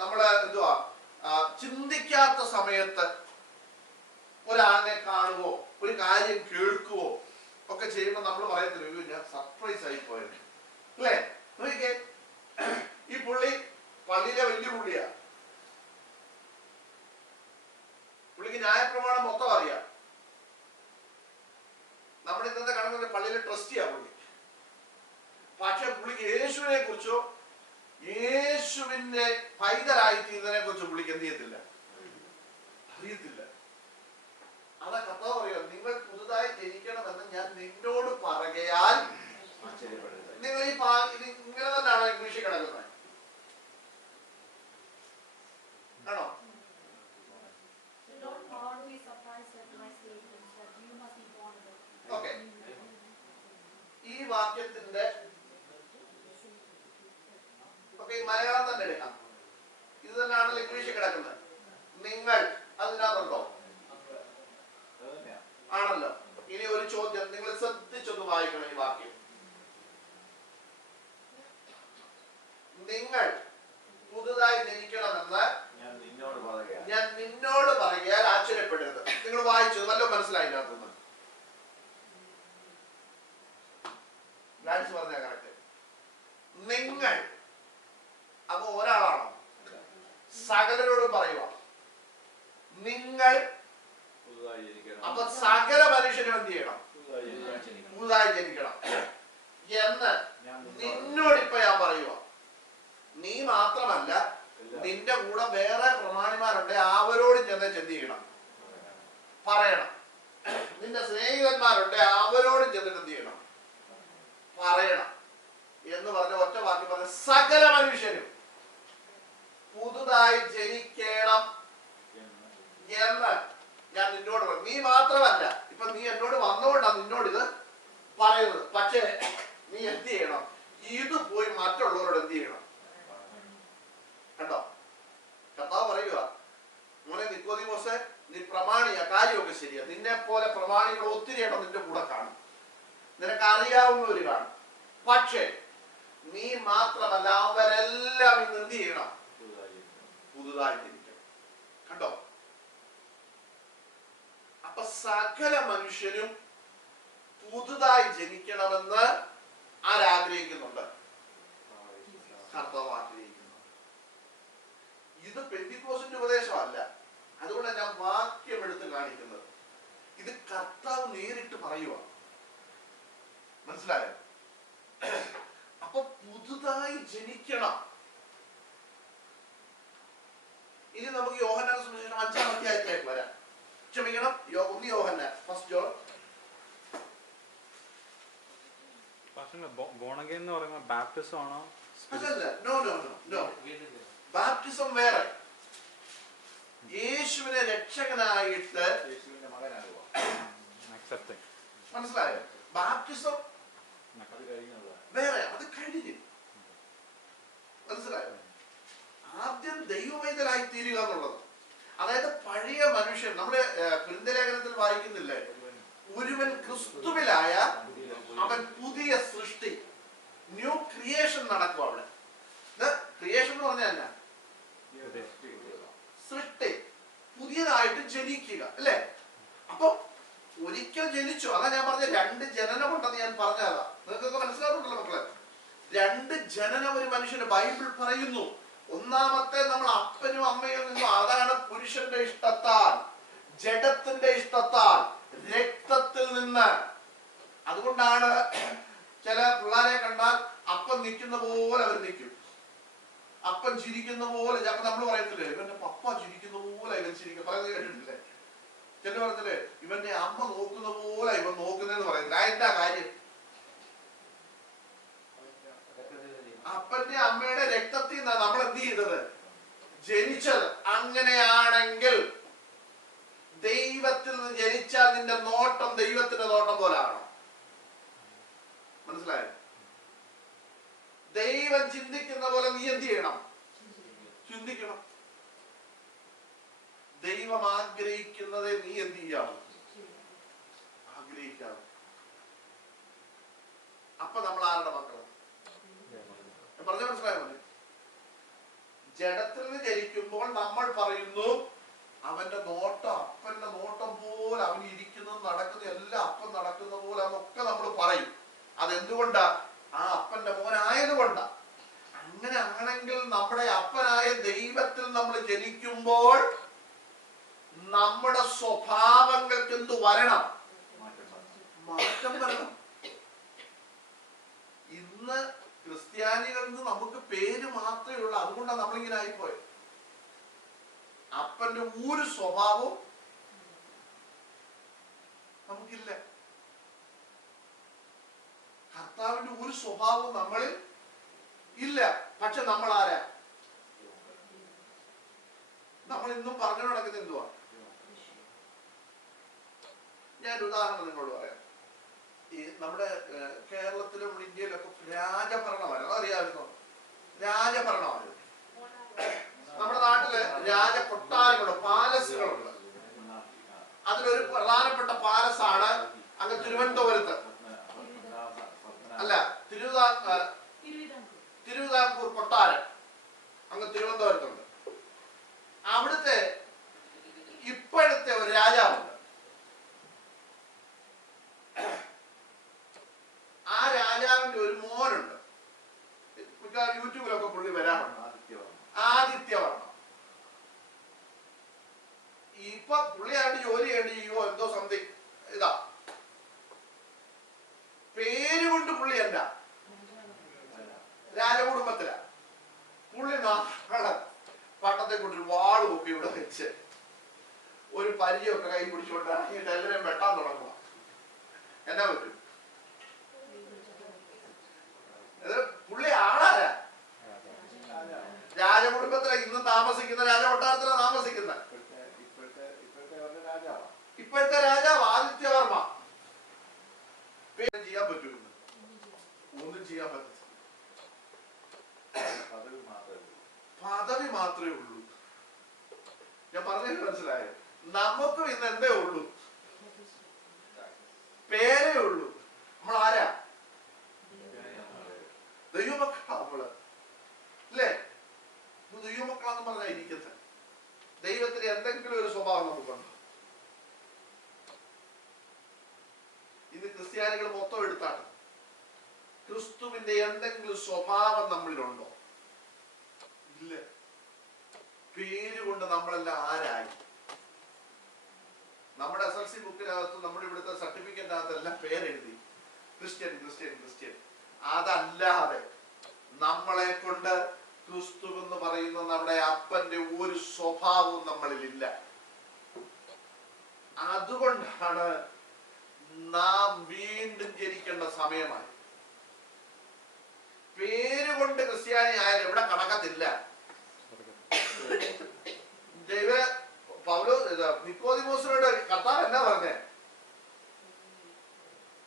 നമ്മള് എന്തുവാ ചിന്തിക്കാത്ത സമയത്ത് ഒരാളിനെ കാണുവോ ഒരു കാര്യം കേൾക്കുവോ ഒക്കെ ചെയ്യുമ്പോൾ നമ്മൾ പറയത്തില്ല, ഞാൻ സർപ്രൈസ് ആയി പോയത്, അല്ലേ? നോക്കിക്കേ, ഈ പുള്ളി പള്ളിയിലെ വലിയ പുള്ളിയാ, പുള്ളിക്ക് ന്യായപ്രമാണം മൊത്തം അറിയാം. നമ്മുടെ ഇന്നത്തെ കണക്കിന്റെ പള്ളിയിലെ ട്രസ്റ്റിയാ പുള്ളി. പക്ഷെ പുള്ളിക്ക് യേശുവിനെ കുറിച്ചോ യേശുവിന്റെ പൈതലായി തീരുന്നതിനെ കുറിച്ചോ പുള്ളിക്ക് എന്ത് ചെയ്യത്തില്ല, അറിയത്തില്ല. വാക്യത്തിന്റെ മലയാളം തന്നെ എടുക്കാം. ഇത് തന്നെയാണല്ലോ ഇംഗ്ലീഷിൽ കിടക്കുന്നത്. നിങ്ങൾ അതിനകത്തുണ്ടോ? ആണല്ലോ. ഇനി ഒരു ചോദ്യം, നിങ്ങൾ ശ്രദ്ധിച്ചൊന്ന് വായിക്കണം ഈ വാക്യം. നിങ്ങൾ പുതുതായി ജനിക്കണമെന്ന് ഞാൻ നിന്നോട് പറയുകയാൽ ആശ്ചര്യപ്പെടരുത്. നിങ്ങൾ വായിച്ചത് വല്ലതും മനസ്സിലായില്ല? പറഞ്ഞ കറക്റ്റ്. നിങ്ങൾ അപ്പൊ ഒരാളാണോ? സകലരോടും പറയുക നിങ്ങൾ. അപ്പൊ സകല മനുഷ്യനും എന്ത് ചെയ്യണം? പുതുതായി ജനിക്കണം എന്ന് നിന്നോട് ഇപ്പൊ ഞാൻ പറയുക. നീ മാത്രമല്ല, നിന്റെ കൂടെ വേറെ പ്രമാണിമാരുണ്ട്, അവരോടും ചെന്ന് എന്ത് ചെയ്യണം? പറയണം. നിന്റെ സ്നേഹിതന്മാരുണ്ട്, അവരോടും ചെന്നിട്ട് എന്ത് ചെയ്യണം? പറയണം എന്ന് പറഞ്ഞ ഒറ്റ വാക്യം പറഞ്ഞ സകല മനുഷ്യരും പുതുതായി ജനിക്കണം എന്ന് ഞാൻ നിന്നോട് പറഞ്ഞു. നീ മാത്രമല്ല, ഇപ്പൊ നീ എന്നോട് വന്നുകൊണ്ടാണ് നിന്നോട് ഇത് പറയുന്നത്. പക്ഷേ നീ എന്ത് ചെയ്യണം? ഇത് പോയി മറ്റുള്ളവരോട് എന്ത് ചെയ്യണം? കണ്ടോ? കർത്താവ് പറയുക, മോനെ നിക്കോദീമോസേ, നീ പ്രമാണിയാ, കാര്യമൊക്കെ ശരിയാ. നിന്നെ പോലെ പ്രമാണികൾ ഒത്തിരി ഇടം നിന്റെ കൂടെ കാണും, നിനക്ക് അറിയാവുന്നവര് കാണും. പക്ഷേ നീ മാത്രമല്ല, അവരെല്ലാം ഇന്ന് എന്ത് ചെയ്യണം? പുതുതായി ജനിക്കണം. കണ്ടോ? അപ്പൊ സകല മനുഷ്യനും പുതുതായി ജനിക്കണമെന്ന് ആരാഗ്രഹിക്കുന്നുണ്ട്? കർത്താവ് ആഗ്രഹിക്കുന്നു. ഇത് പെന്തിക്കോസിന്റെ ഉപദേശമല്ല. അതുകൊണ്ടാണ് ഞാൻ വാക്യം എടുത്ത് കാണിക്കുന്നത്. ഇത് കർത്താവ് നേരിട്ട് പറയുക. മനസ്സിലായോ? അപ്പൊ പുതുതായി ജനിക്കണം. ഇനി നമുക്ക് യോഹന്നാന്റെ സുവിശേഷം 5-ാം അധ്യായത്തിലേക്ക് വരാം. ക്ഷമിക്കണം, 1 യോഹന്നാൻ, ഫസ്റ്റ് ജോൺ. ബോൺ അഗൈൻ എന്ന് പറയുമ്പോൾ ബാപ്റ്റിസം ആണോ? നോ. ബാപ്റ്റിസം വേറെ. യേശുവിനെ രക്ഷകനായിട്ട് മനസ്സിലായോ? ബാപ്റ്റിസം വേറെ, അത് കഴിഞ്ഞു. മനസ്സിലായോ? ആദ്യം ദൈവവൈതലായി തീരുക എന്നുള്ളത്. അതായത് പഴയ മനുഷ്യൻ, നമ്മുടെ കൊരിന്ത്യലേഖനത്തിൽ വായിക്കുന്നില്ലേ, ഒരുവൻ ക്രിസ്തുവിലായ അവൻ പുതിയ സൃഷ്ടി, ന്യൂ ക്രിയേഷൻ നടക്കും അവിടെ. ക്രിയേഷൻ എന്ന് പറഞ്ഞാൽ എന്നാ? സൃഷ്ടി, പുതിയതായിട്ട് ജനിക്കുക അല്ലേ? അപ്പൊ ഒരിക്കൽ ജനിച്ചു. അതാ ഞാൻ പറഞ്ഞ 2 ജനനം ഉണ്ടെന്ന് ഞാൻ പറഞ്ഞതാ. നിങ്ങൾക്കൊക്കെ മനസ്സിലാവുന്നുണ്ടല്ലോ മക്കളെ? 2 ജനനം ഒരു മനുഷ്യന് ബൈബിൾ പറയുന്നു. ഒന്നാമത്തെ നമ്മൾ അപ്പനും അമ്മയിൽ നിന്നും, അതാണ് പുരുഷന്റെ ഇഷ്ടത്താൽ, ജഡത്തിന്റെ ഇഷ്ടത്താൽ, രക്തത്തിൽ നിന്ന്. അതുകൊണ്ടാണ് ചില പിള്ളേരെ കണ്ടാൽ അപ്പൻ നിൽക്കുന്ന പോലെ അവർ നിൽക്കും, അപ്പൻ ചിരിക്കുന്ന പോലെ. അപ്പൊ നമ്മൾ പറയത്തില്ലേ, ഇവന്റെ പപ്പ ചിരിക്കുന്ന പോലെ ഇവൻ ചിരിക്കും, പറയുന്നത് കേട്ടിട്ടില്ലേ? ചില പറയത്തില്ലേ, ഇവന്റെ അമ്മ നോക്കുന്ന പോലെ ഇവൻ നോക്കുന്നതെന്ന് പറയുന്നില്ല. അതിന്റെ കാര്യം അപ്പന്റെ അമ്മയുടെ രക്തത്തിൽ നിന്നാണ് നമ്മൾ എന്ത് ചെയ്തത്? ജനിച്ചത്. അങ്ങനെയാണെങ്കിൽ ദൈവത്തിൽ നിന്ന് ജനിച്ചാൽ നിന്റെ നോട്ടം ദൈവത്തിന്റെ നോട്ടം പോലെ ആണോ? മനസ്സിലായോ? ദൈവം ചിന്തിക്കുന്ന പോലെ നീ എന്ത് ചെയ്യണം? ചിന്തിക്കണം. ദൈവം ആഗ്രഹിക്കുന്നതേ നീ എന്ത് ചെയ്യാവൂ? ആഗ്രഹിക്കാവൂ. അപ്പൊ നമ്മൾ ആരുടെ മക്കള്? പറഞ്ഞ മനസ്സിലായോ? ജഡത്തിൽ നിന്ന് ജനിക്കുമ്പോൾ നമ്മൾ പറയുന്നു അവന്റെ നോട്ടം അപ്പന്റെ നോട്ടം പോലെ, അവൻ ഇരിക്കുന്നത് നടക്കുന്നത് എല്ലാം അപ്പൻ നടക്കുന്ന പോലെ എന്നൊക്കെ നമ്മൾ പറയും. അതെന്തുകൊണ്ടാ? ആ അപ്പന്റെ മോനായതുകൊണ്ടാ. അങ്ങനെ ആണെങ്കിൽ നമ്മുടെ അപ്പനായ ദൈവത്തിൽ നമ്മൾ ജനിക്കുമ്പോൾ നമ്മുടെ സ്വഭാവങ്ങൾക്ക് എന്ത് വരണം? മാറ്റം വരണം. ഇന്ന് ക്രിസ്ത്യാനികളിൽ നിന്ന് നമുക്ക് പേര് മാത്രമേ ഉള്ളൂ. അതുകൊണ്ടാണ് നമ്മളിങ്ങനെ ആയിപ്പോയത്. അപ്പന്റെ ഒരു സ്വഭാവവും നമുക്കില്ല. കർത്താവിന്റെ ഒരു സ്വഭാവവും നമ്മളിൽ ഇല്ല. പക്ഷെ നമ്മൾ ആരാ? നമ്മൾ ഇന്നും പറഞ്ഞു നടക്കുന്നത് എന്തുവാ? ഞാൻ ഉദാഹരണം നിങ്ങളോട് പറയാം. ഈ നമ്മുടെ കേരളത്തിലും ഇന്ത്യയിലൊക്കെ രാജഭരണമായിരുന്നു, അറിയാമായിരുന്നു? രാജഭരണമായിരുന്നു. നമ്മുടെ നാട്ടില് രാജകൊട്ടാരങ്ങളുണ്ട്, പാലസുകളുണ്ട്. അതിലൊരു പ്രധാനപ്പെട്ട പാലസാണ് അങ്ങ് തിരുവനന്തപുരത്ത്, അല്ല തിരുവിതാംകൂർ കൊട്ടാരം അങ്ങ് തിരുവനന്തപുരത്തുണ്ട്. അവിടുത്തെ ഇപ്പോഴത്തെ ഒരു രാജാവുണ്ട്. ആ രാജാവിന്റെ ഒരു മോനുണ്ട്, മിക്കവാറും യൂട്യൂബിലൊക്കെ പുള്ളി വരാറുണ്ട്, ആദിത്യവർമ്മ. ഇപ്പൊ പുള്ളിയായിട്ട് ജോലി ചെയ്യേണ്ടിയോ എന്തോ സംതിങ് ഇതാ, പേര് കൊണ്ട് പുള്ളി എന്താ രാജകുടുംബത്തില. പുള്ളി നാളെ പട്ടത്തെ കൊണ്ടൊരു വാളും ഒക്കെ ഇവിടെ വെച്ച് ഒരു പരിചയമൊക്കെ കൈ പിടിച്ചുകൊണ്ട് ഇറങ്ങിയിട്ട് എല്ലാവരെയും വെട്ടാൻ തുടങ്ങുക. എന്നാ പറ്റും? പുള്ളി ആളാരാ? രാജകുടുംബത്തിലെ ഇന്ന് താമസിക്കുന്ന, രാജകൊട്ടാരത്തിലാണ് താമസിക്കുന്നത്. ഇപ്പോഴത്തെ രാജാവ് ആദിത്യവർമ്മ. ചെയ്യാൻ പറ്റുമെന്ന് ഒന്നും ചെയ്യാൻ പറ്റില്ല. പദവി മാത്രമേ ഉള്ളൂ. ഞാൻ പറഞ്ഞത് മനസ്സിലായോ? നമുക്കും ഇന്ന് എന്തേ ഉള്ളൂ? പേരേ ഉള്ളൂ. നമ്മൾ ആരാ? ദൈവമക്കളാ നമ്മള്, അല്ലേ? ദൈവമക്കളാന്ന് പറഞ്ഞാ ഇരിക്കുന്നത്. ദൈവത്തിന് എന്തെങ്കിലും ഒരു സ്വഭാവം നമുക്കുണ്ടോ? ഇത് ക്രിസ്ത്യാനികൾ മൊത്തം എടുത്താണ്. ക്രിസ്തുവിന്റെ എന്തെങ്കിലും സ്വഭാവം നമ്മളിലുണ്ടോ? ഇല്ല. പേര് കൊണ്ട് നമ്മളെല്ലാം ആരായി? നമ്മുടെ SLC ബുക്കിനകത്ത്, നമ്മുടെ ഇവിടുത്തെ സർട്ടിഫിക്കറ്റിനകത്തെല്ലാം പേരെഴുതി ക്രിസ്ത്യൻ ക്രിസ്ത്യൻ ക്രിസ്ത്യൻ. അതല്ലാതെ നമ്മളെ കൊണ്ട് ക്രിസ്തു എന്ന് പറയുന്ന നമ്മുടെ അപ്പന്റെ ഒരു സ്വഭാവവും നമ്മളിലില്ല. അതുകൊണ്ടാണ് നാം വീണ്ടും ജനിക്കേണ്ട സമയമായി. പേര് കൊണ്ട് ക്രിസ്ത്യാനി ആയാലും എവിടെ കടക്കത്തില്ല. നിക്കോദിമോസിനോട് കർത്താവ് എന്നാ പറഞ്ഞേ?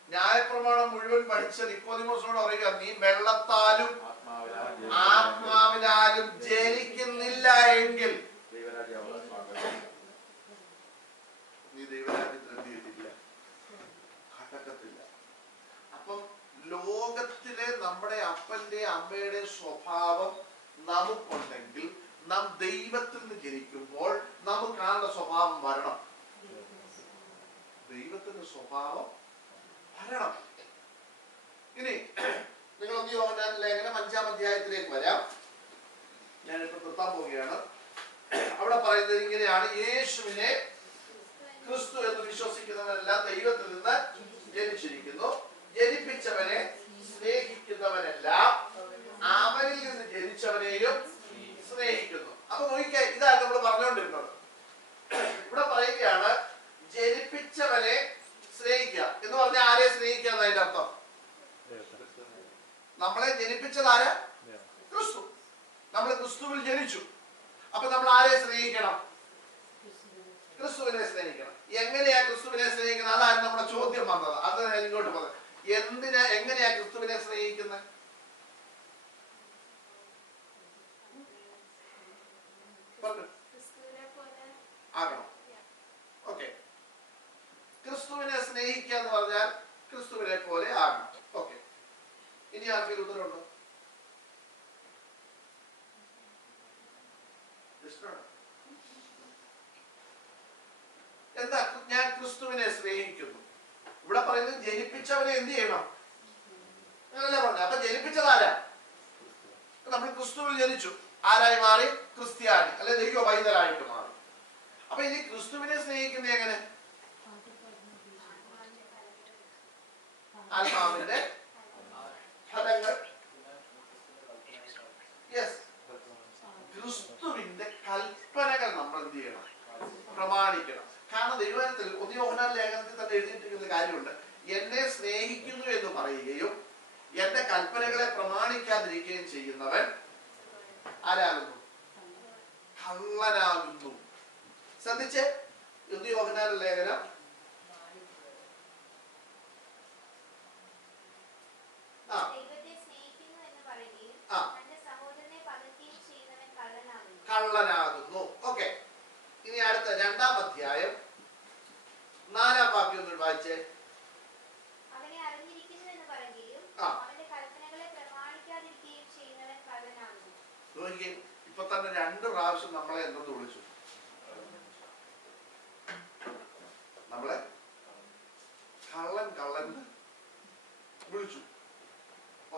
ന്യായപ്രമാണം മുഴുവൻ പഠിച്ച നിക്കോദിമോസിനോട് പറയുക, നീ വെള്ളത്താലും ആത്മാവിനാലും ജനിക്കുന്നില്ല എങ്കിൽ നീ ദൈവരാജ്യത്തിൽ എന്ത് ചെയ്തില്ല, കടക്കത്തില്ല. അപ്പം ലോകത്തിലെ നമ്മുടെ അപ്പന്റെ അമ്മയുടെ സ്വഭാവം നമുക്കുണ്ടെങ്കിൽ നാം ദൈവത്തിൽ നിന്ന് ജനിക്കുമ്പോൾ നമുക്ക് ആരുടെ സ്വഭാവം വരണം? ദൈവത്തിന്റെ സ്വഭാവം വരണം. ഇനി നിങ്ങൾ യോഹന്നാൻ ലേഖനം 5-ാം അധ്യായത്തിലേക്ക് വരാം. ഞാനിപ്പോ നിർത്താൻ പോവുകയാണ്. അവിടെ പറയുന്നത് ഇങ്ങനെയാണ്: യേശുവിനെ ക്രിസ്തു എന്ന് വിശ്വസിക്കുന്നവരെല്ലാം ദൈവത്തിൽ നിന്ന് ജനിച്ചിരിക്കുന്നു. ജനിപ്പിച്ചവനെ സ്നേഹിക്കുന്നവനെല്ലാം അവനിൽ നിന്ന് ജനിച്ചവനെയും സ്നേഹിക്കുന്നു. അപ്പൊ നോക്കിക്കേ, ഇതാണ് നമ്മൾ പറഞ്ഞുകൊണ്ടിരുന്നത്. ഇവിടെ പറയുകയാണ് ജനിപ്പിച്ചവനെ സ്നേഹിക്കുക എന്ന് പറഞ്ഞാൽ ആരെ സ്നേഹിക്കുക എന്നതിന്റെ അർത്ഥം? നമ്മളെ ജനിപ്പിച്ചത് ആരാ? ക്രിസ്തു. നമ്മൾ ക്രിസ്തുവിൽ ജനിച്ചു. അപ്പൊ നമ്മൾ ആരെ സ്നേഹിക്കണം? ക്രിസ്തുവിനെ സ്നേഹിക്കണം. എങ്ങനെയാ ക്രിസ്തുവിനെ സ്നേഹിക്കുന്നത്? അതാണ് നമ്മുടെ ചോദ്യം വന്നത്. അത് ഞാൻ ഇങ്ങോട്ട് പറഞ്ഞു. എങ്ങനെയാ ക്രിസ്തുവിനെ സ്നേഹിക്കുന്നത്? ആകണം. ഓക്കെ. ക്രിസ്തുവിനെ സ്നേഹിക്കുക എന്ന് പറഞ്ഞാൽ ക്രിസ്തുവിനെ പോലെ ആകണം. ഓക്കെ. ഇനി ആർക്കൊരു ഉത്തരവുണ്ടോ? എന്താ ഞാൻ ക്രിസ്തുവിനെ സ്നേഹിക്കുന്നു? ഇവിടെ പറയുന്നത് ജനിപ്പിച്ചവനെ എന്ത് ചെയ്യണം എന്നല്ല പറഞ്ഞു. അപ്പൊ ജനിപ്പിച്ചതാരാ? നമ്മൾ ക്രിസ്തുവിൽ ജനിച്ചു. ആരായി മാറി? ക്രിസ്ത്യാനി, അല്ലെ ദൈവ പൈതലായിട്ട് മാറി. അപ്പൊ ഇനി ക്രിസ്തുവിനെ സ്നേഹിക്കുന്നത് എങ്ങനെ? ആത്മാവിന്റെ ഫലങ്ങൾ. യെസ്, ക്രിസ്തുവിന്റെ കൽപ്പനകൾ നമ്മൾ എന്ത് ചെയ്യണം? പ്രമാണിക്കണം. കാരണം ദൈവത്തിൽ യോഹന്നാൻ ലേഖനത്തിൽ തന്നെ എഴുതിയിട്ടിരിക്കുന്ന കാര്യമുണ്ട്. എന്നെ സ്നേഹിക്കുന്നു എന്ന് പറയുകയും എന്റെ കൽപ്പനകളെ പ്രമാണിക്കാതിരിക്കുകയും ചെയ്യുന്നവൻ ആരാകുന്നു? കള്ളനാകുന്നു. ശ്രദ്ധിച്ച്, യോഹന്നാൻ ലേഖനം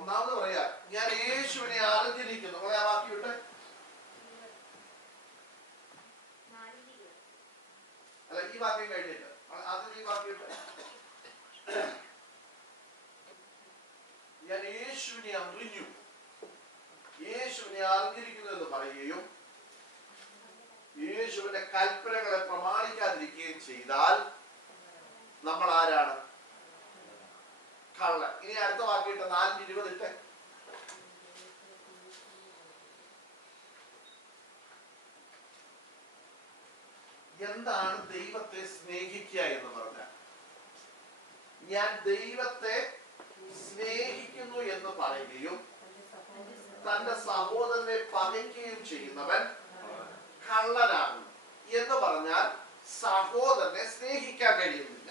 ഒന്നാമത് പറയാ, ഞാൻ യേശുവിനെ അറിഞ്ഞിരിക്കുന്നു. നിങ്ങളെ ആ വാക്യമുണ്ട്. അല്ല, ഈ വാക്യം കഴിഞ്ഞിട്ട് ആദ്യം ഈ വാക്യമുണ്ട്. ഞാൻ യേശുവിനെ അറിഞ്ഞു, യേശുവിനെ അറിഞ്ഞിരിക്കുന്നു എന്ന് പറയുകയും യേശുവിന്റെ കൽപ്പനകളെ പ്രമാണിക്കാതിരിക്കുകയും ചെയ്താൽ നമ്മൾ ആരാണ്? കള്ളൻ. ഇനി അടുത്ത വാക്കിയിട്ട് 4:20 ഇട്ട്. എന്താണ് ദൈവത്തെ സ്നേഹിക്കുക എന്ന് പറഞ്ഞാൽ? ഞാൻ ദൈവത്തെ സ്നേഹിക്കുന്നു എന്ന് പറയുകയും തന്റെ സഹോദരനെ പകയ്ക്കുകയും ചെയ്യുന്നവൻ കള്ളനാകുന്നു എന്ന് പറഞ്ഞാൽ സഹോദരനെ സ്നേഹിക്കാൻ കഴിയുന്നില്ല.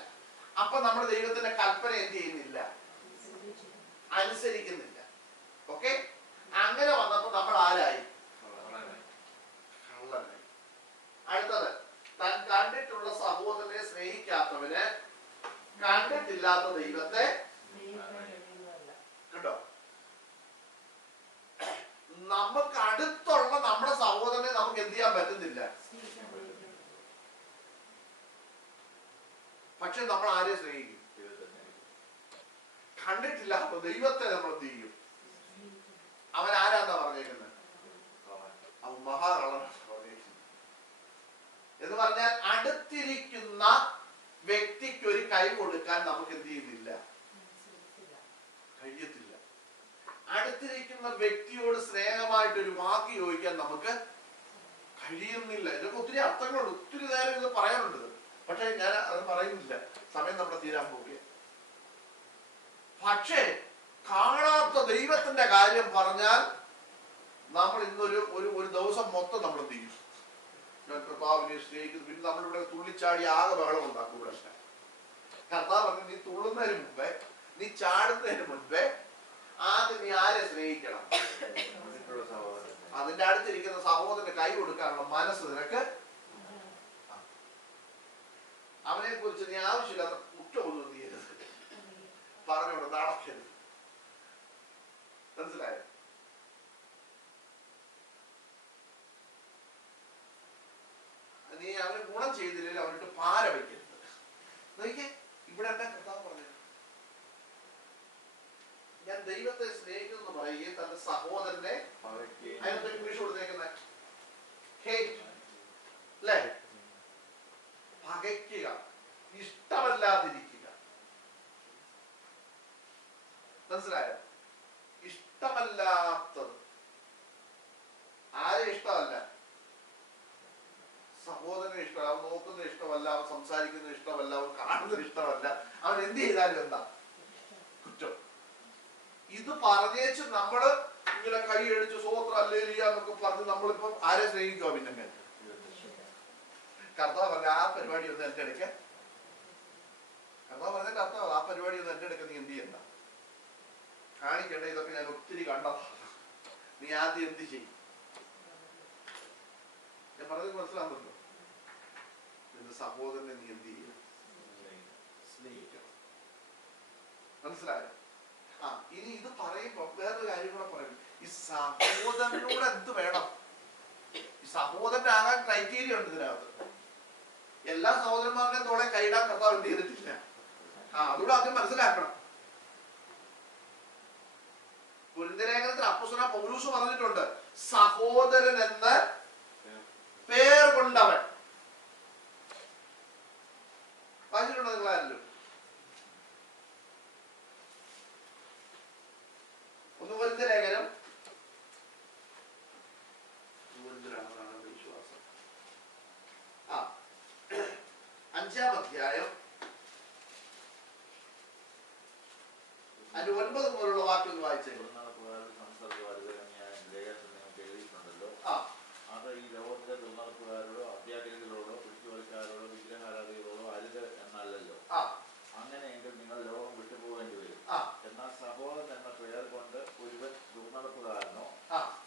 അപ്പൊ നമ്മൾ ദൈവത്തിന്റെ കൽപ്പന എന്ത് ചെയ്യുന്നില്ല? അനുസരിക്കുന്നില്ല. ഓക്കെ, അങ്ങനെ വന്നപ്പോ നമ്മൾ ആരായി? കള്ളനായി. അടുത്തത്, താൻ കണ്ടിട്ടുള്ള സഹോദരനെ സ്നേഹിക്കാത്തവന് കണ്ടിട്ടില്ലാത്ത ദൈവത്തെ കേട്ടോ. നമുക്ക് അടുത്തുള്ള നമ്മുടെ സഹോദരനെ നമുക്ക് എന്ത് ചെയ്യാൻ പറ്റുന്നില്ല. പക്ഷെ നമ്മൾ ആരെ സ്നേഹിക്കും? കണ്ടിട്ടില്ല അപ്പൊ ദൈവത്തെ നമ്മൾ എന്ത് ചെയ്യും? അവൻ ആരാന്നാ പറഞ്ഞേക്കുന്നത്? അവൻ മഹാകള്ളനാണ് പറഞ്ഞേക്കുന്നത്. എന്ന് പറഞ്ഞാൽ അടുത്തിരിക്കുന്ന വ്യക്തിക്ക് ഒരു കൈ കൊടുക്കാൻ നമുക്ക് എന്ത് ചെയ്യുന്നില്ല, കഴിയത്തില്ല. അടുത്തിരിക്കുന്ന വ്യക്തിയോട് സ്നേഹമായിട്ടൊരു വാക്ക് ചോദിക്കാൻ നമുക്ക് കഴിയുന്നില്ല. ഇതൊക്കെ ഒത്തിരി അർത്ഥങ്ങളുണ്ട്, ഒത്തിരി നേരം ഇത് പറയാനുണ്ട്. പക്ഷെ ഞാൻ അത് പറയുന്നില്ല, സമയം നമ്മുടെ തീരാൻ പോവുക. പക്ഷേ കാണാത്ത ദൈവത്തിന്റെ കാര്യം പറഞ്ഞാൽ നമ്മൾ ഇന്നൊരു ഒരു ദിവസം മൊത്തം നമ്മൾ എന്ത് ചെയ്യും? ഞാൻ കർത്താവിനെ സ്നേഹിക്കുന്നു. പിന്നെ നമ്മളിവിടെ തുള്ളിച്ചാടി ആകെ ബഹളം ഉണ്ടാക്കും പ്രശ്നം. കർത്താവ് പറഞ്ഞു, നീ തുള്ളുന്നതിന് മുമ്പേ, നീ ചാടുന്നതിന് മുൻപേ ആദ്യം നീ ആരെ സ്നേഹിക്കണം? അതിന്റെ അടുത്തിരിക്കുന്ന സഹോദരന് കൈ കൊടുക്കാനുള്ള മനസ്സ് നിനക്ക്. അവനെ കുറിച്ച് നീ ആവശ്യമില്ലാത്ത കുറ്റമൊന്നും നീ പറഞ്ഞോട് നടക്കരുത്. മനസ്സിലായോ? നീ അവന് ഗുണം ചെയ്തില്ലെങ്കിൽ അവനിട്ട് പാര വയ്ക്കരുത്. നോക്കിയേ, ഇവിടെ എന്താ കർത്താവ് പറഞ്ഞത്? ഞാൻ ദൈവത്തെ സ്നേഹിക്കുന്നു പറയുകയും തന്റെ സഹോദരനെ അതിനകത്ത് ഇംഗ്ലീഷ് കൊടുത്തേക്കുന്നത് ഹേറ്റ് അല്ലേ? പകയ്ക്കുക, ഇഷ്ടമല്ലാതിരിക്കുക. മനസ്സിലായോ? ഇഷ്ടമല്ലാത്തത് ആരെ ഇഷ്ടമല്ല? സഹോദരന് ഇഷ്ടമല്ല. അവൻ നോക്കുന്നത് ഇഷ്ടമല്ല, അവൻ സംസാരിക്കുന്നത് ഇഷ്ടമല്ല, അവൻ കാണുന്നത് ഇഷ്ടമല്ല. അവൻ എന്ത് ചെയ്താലും എന്താ കുറ്റം. ഇത് പറഞ്ഞേച്ച് നമ്മള് ഇങ്ങനെ കൈ അടിച്ച് സ്വോത്ര അല്ലേലിയ എന്നൊക്കെ പറഞ്ഞ് നമ്മളിപ്പോ ആരെ സ്നേഹിക്കുക? പിന്നെ കർത്താവ് പറഞ്ഞ ആ പരിപാടി ഒന്ന് എന്റെ അടുക്ക. കർത്താവ് പറഞ്ഞ കർത്താവ് ആ പരിപാടി ഒന്ന് എന്റെ അടുക്ക. നീ എന്ത് ചെയ്യണ്ട, കാണിക്കണ്ട. ഇതൊക്കെ ഞാൻ ഒത്തിരി കണ്ടതാണ്. നീ ആദ്യം എന്ത് ചെയ്യും? ഞാൻ പറഞ്ഞത് മനസ്സിലാവുന്നുണ്ടോ? നിന്റെ സഹോദരനെ നീ എന്ത് ചെയ്യും? സ്നേഹിക്കണം. മനസ്സിലായോ? ഇനി ഇത് പറയുമ്പോ വേറൊരു കാര്യം കൂടെ പറയും. ഈ സഹോദരനോട് എന്ത് വേണം? ഈ സഹോദരനാകാൻ ക്രൈറ്റീരിയ ഉണ്ട് ഇതിനകത്ത്. എല്ലാ സഹോദരന്മാരുടെയും തോളെ കൈയിടാൻ കർത്താവ് എന്ത് ചെയ്തിട്ടില്ല. അതുകൂടെ ആദ്യം മനസ്സിലാക്കണം. കൊരിന്ത്യലേഖനത്തിൽ അപ്പോസ്തലനായ പൗലോസ് പറഞ്ഞിട്ടുണ്ട്, സഹോദരൻ എന്ന് പേർ കൊണ്ടവൻ. വായിച്ചിട്ടുണ്ടോ നിങ്ങളാരെങ്കിലും? ഒന്ന് കൊരിന്ത്യലേഖനം, വിശ്വാസം 5-ാം അധ്യായം അതിന്റെ 9 മുതലുള്ള വാക്യം ഒന്ന് വായിച്ചേ. അത് ഈ ലോകത്തിലെ ദുർനടപ്പുകാരോടോ അത്യാഗ്രഹികളോടോ പിടിച്ചുപറിക്കാരോടോ വിഗ്രഹാരാധികളോടോ അരുത് എന്നല്ലല്ലോ. അങ്ങനെയെങ്കിൽ നിങ്ങൾ ലോകം വിട്ടുപോകേണ്ടി വരും. എന്നാൽ സഹോദരൻ എന്ന പേർ കൊണ്ട് ഒരുവൻ ദുർനടപ്പുകാരനോ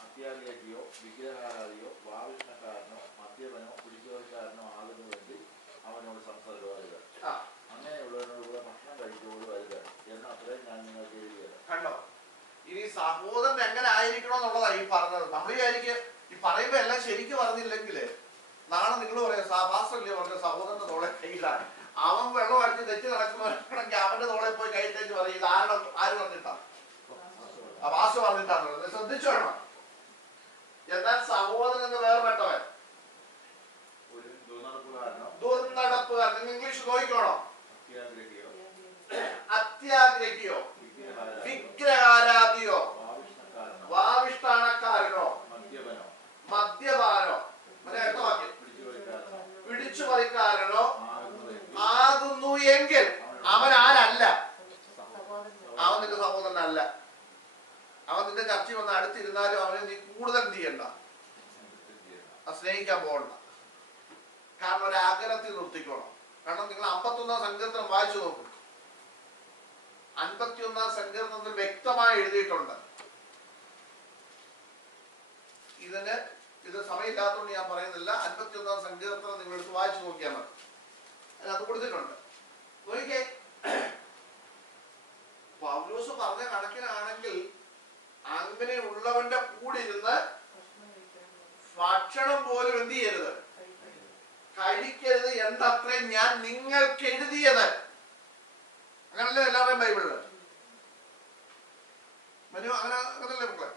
അത്യാഗ്രഹിയോ വിഗ്രഹാരാധിയോ വാവിഷ്ണക്കാരനോ മദ്യപനോ പിടിച്ചുപറിക്കാരനോ ആകുന്നുവെങ്കിൽ അവനോട് സംസർഗമരുത്. അങ്ങനെയുള്ളവനോട് കൂടെ ഭക്ഷണം കഴിച്ചോട് വരുത് എന്ന് അത്രയും ഞാൻ നിങ്ങൾക്ക് എഴുതിയത്. കണ്ടോ? ഇനി ആയിരിക്കണം എന്നുള്ളതാണ് ഈ പറഞ്ഞത്. നമ്മൾ വിചാരിക്കും ഈ പറയുമ്പോ എല്ലാം ശരിക്കും പറഞ്ഞില്ലെങ്കിൽ നാളെ നിങ്ങൾ പറയാം പാസ്റ്ററല്ലേ പറഞ്ഞ സഹോദരന്റെ തോളെ കൈയിടാൻ. അവൻ വെള്ളം അടിച്ച് തെറ്റ് നടക്കണമെങ്കിൽ അവന്റെ തോളെ പോയി കൈ തേച്ച് പറയും ഇത് ആര് പറഞ്ഞിട്ടാ? പാസ്റ്റർ പറഞ്ഞിട്ടാണ്. ശ്രദ്ധിച്ചു വേണം. എന്നാൽ സഹോദരൻ എന്ന് വേർപെട്ടവൻ ദുർനടപ്പുകാരൻ. നിങ്ങൾ ഇംഗ്ലീഷ് നോക്കിക്കോണോ? അത്യാഗ്രഹിയോ, വിഗ്രഹാരാധിയോ, വാവിഷ്ഠാനക്കാരനോ, മദ്യപാനോ, പിടിച്ചുപറിക്കാരനോ ആകുന്നു എങ്കിൽ അവൻ ആരല്ല? അവൻ നിന്റെ സഹോദരനല്ല. അവൻ നിന്റെ ചർച്ചയിൽ വന്ന് അടുത്തിരുന്നാലും അവനെ നീ കൂടുതൽ എന്ത് ചെയ്യണ്ട, സ്നേഹിക്കാൻ പോകണ്ട. കാരണം ഒരു അകലത്തിൽ നിർത്തിക്കോണം. കാരണം നിങ്ങൾ 51-ാം സങ്കീർത്തനം വായിച്ചു നോക്കും. 51-ാം സങ്കീർത്തനത്തിൽ വ്യക്തമായി എഴുതിയിട്ടുണ്ട്. ഇത് സമയമില്ലാത്തതുകൊണ്ട് ഞാൻ പറയുന്നില്ല. 51-ാം സങ്കീർത്തനം നിങ്ങൾ എടുത്ത് വായിച്ചു നോക്കിയാൽ മതി. അതിനകത്ത് കൊടുത്തിട്ടുണ്ട്. നോക്കിക്കേ, പൗലോസ് പറഞ്ഞ കണക്കിനാണെങ്കിൽ അങ്ങനെയുള്ളവന്റെ കൂടെ ഇരുന്ന് ഭക്ഷണം പോലും എന്ത് ചെയ്യരുത്, കഴിക്കരുത് എന്നത്രേ ഞാൻ നിങ്ങൾക്ക് എഴുതിയത്. അങ്ങനല്ലേ എല്ലാവരുടെയും ബൈബിളില്? അങ്ങനല്ലേ മക്കളെ?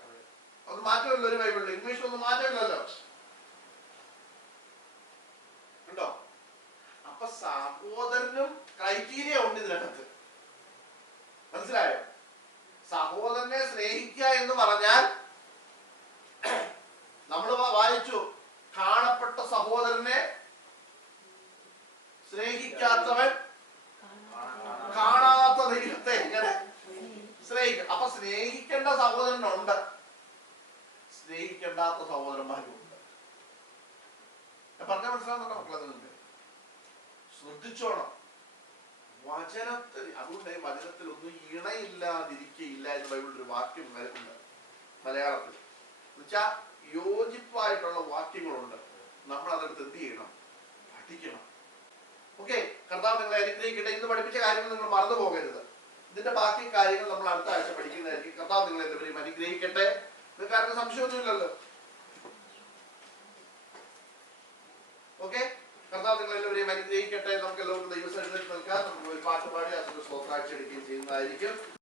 അത് മാറ്റമില്ല. ഒരു ബൈബിളിൽ ഇംഗ്ലീഷിലൊന്നും മാറ്റമില്ലല്ലോ. ഉണ്ടോ? അപ്പൊ സഹോദരനും ക്രൈറ്റീരിയ ഉണ്ട് ഇതിനകത്ത്. മനസ്സിലായോ? സഹോദരനെ സ്നേഹിക്കുക എന്ന് പറഞ്ഞാൽ നമ്മൾ വായിച്ചു, കാണപ്പെട്ട സഹോദരനെ സ്നേഹിക്കാത്തവൻ കാണാത്ത ദൈവത്തെ എങ്ങനെ സ്നേഹിക്കും? അപ്പൊ സ്നേഹിക്കേണ്ട സഹോദരനുണ്ട്, സ്നേഹിക്കേണ്ടാത്ത സഹോദരന്മാരും ഉണ്ട്. ഞാൻ പറഞ്ഞാൽ മനസ്സിലാവുന്നുണ്ടോ മക്കളെ? നിങ്ങൾക്ക് ശ്രദ്ധിച്ചോണം. വചനത്തിൽ, അതുകൊണ്ട് വചനത്തിൽ ഒന്നും ഇണയില്ലാതിരിക്കയില്ല എന്ന് ബൈബിളിൽ ഒരു വാക്യം വരുന്നുണ്ട് മലയാളത്തിൽ. എന്നുവെച്ചാൽ യോജിപ്പായിട്ടുള്ള വാക്യങ്ങളുണ്ട്. നമ്മൾ അതെടുത്ത് എന്ത് ചെയ്യണം? പഠിക്കണം. ഓക്കെ, കർത്താവ് നിങ്ങളെ അനുഗ്രഹിക്കട്ടെ. ഇന്ന് പഠിപ്പിച്ച കാര്യങ്ങൾ നിങ്ങൾ മറന്നു പോകരുത്. ഇതിന്റെ ബാക്കി കാര്യങ്ങൾ നമ്മൾ അടുത്ത ആഴ്ച പഠിക്കുന്നതായിരിക്കും. കർത്താവ് നിങ്ങളെ എല്ലാവരെയും അനുഗ്രഹിക്കട്ടെ. നിങ്ങൾക്ക് ആർക്കും സംശയമൊന്നുമില്ലല്ലോ? ഓക്കെ, കർത്താവ് നിങ്ങൾ എല്ലാവരെയും അനുഗ്രഹിക്കട്ടെ. നമുക്ക് എല്ലാവർക്കും ദൈവസന്നിധിയിൽ നിൽക്കാൻ നമുക്ക് ഒരു പാട്ട് പാടി അതിന്റെ സ്വകാഴ്ച എടുക്കുകയും ചെയ്യുന്നതായിരിക്കും.